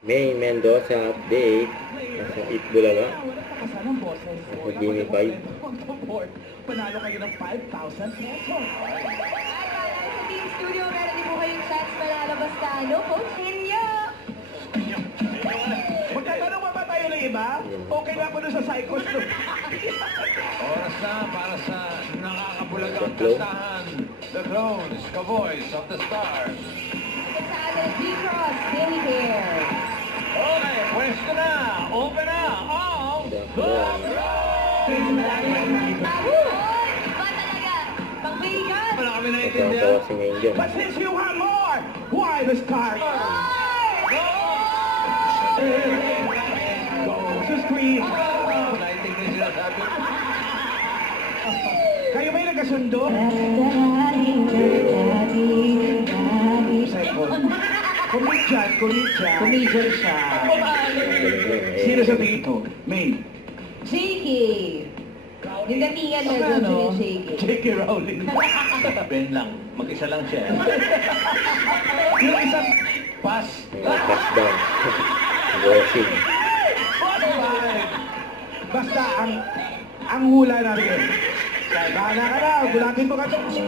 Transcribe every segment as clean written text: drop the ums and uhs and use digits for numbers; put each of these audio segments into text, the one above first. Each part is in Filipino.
May Mendoza update. Nasa Itbulaga. Mag-Jimmy 5. Panalo kayo ng 5,000 pesos. Sa Team Studio, meron din po kayong chance malalabas na ano, Coach Inyo. Magtatanong ba tayo ng iba? Okay lang po doon sa cycles. Oras na para sa nakakabulagang kastahan. The Clones, Cowboys of the Stars. At sa atin, B-Cross, Daily Hair. Okay, pwesto na. Open na. All the Iba talaga. Pagbigat. Wala kami Kasama naiintindihan. ko si Angel. But since you want more, why the star? Go to screen. Naiintindihan sila sabi. Kayo ba'y nagkasundo? Second. Comedian siya. Sino sa dito? May. Jakey. Yung datingan na doon yung Jakey. J.K. Rowling. Ben lang. Mag-isa lang siya. Yung isang pass. Pass down. Bossing. Basta ang hula natin. Bahala ka na. Gulatin mo ka ito. Si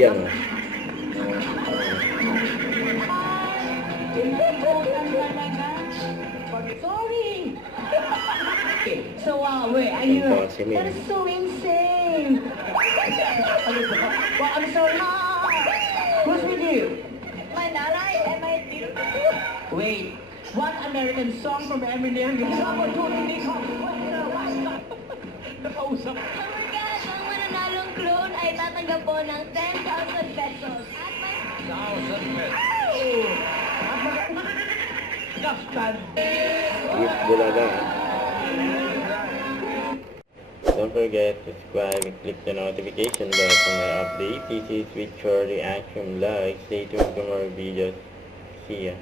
Ian. Sorry. So, wait, are you... Ito si Min. That is so insane. Well, I'm sorry. Who's with you? My nanay and my dear. Wait, what American song from Eminem is opportunity comes when the right time? Nakausap. Kapag ang mananalong clone ay tatanggap po ng 10,000 pesos at may 1,000 pesos. Kaftan. Itbulaga. Don't forget to subscribe and click the notification bell for my update. This is with your reaction live. Stay tuned for more videos. See ya.